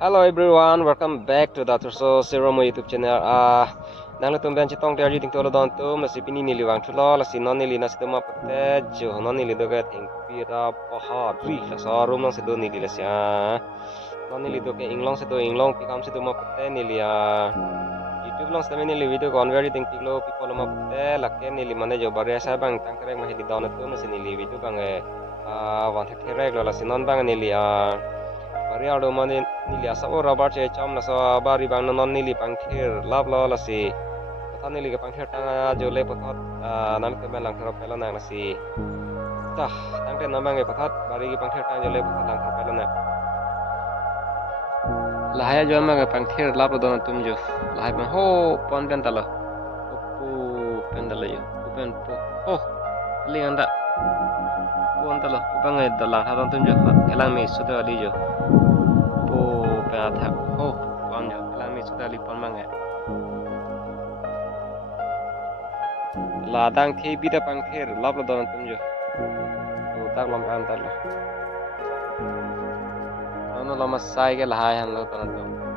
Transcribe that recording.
Hello everyone, welcome back to the Turso Seromo YouTube channel. Nang le tumben chitong te ajuding tolo don tum la sipini ni liwang chulo la si non ni li na sidoma pate jo non ni li doga ting pira paha ri la sa rum lang sedo ni li la sia. Non ni li doga inglong sedo inglong pikam sedo ma pate ni li YouTube lang sedo ni li video kon very ting piklo people ma pate la ke ni li mane jo bare sa bang tang krek ma hedi don tum la si ni li video bang wan thak therek la si non bang ni li Mariado mane nili asa ora barche cham na sa bari bang non nili pangkhir lab la si pata nili ke pangkhir tanga jole patot nam ke belang thara pela na si tah tangte namang e patat bari ke pangkhir tanga jole patot lang thara pela na lahaya jo ma ke pangkhir lab lo don tum jo lahai ban ho pon ben tala pu pen dala yo pen po oh ling anda pon tala bang e dalang tha don tum jo kelang mi su de ali jo thak oh con nhớ là mình sudah lipat mang là đang thi bida pang kher lab lo don tum jo to tak lam kan tal ano lama sai ke lahai han lo don tum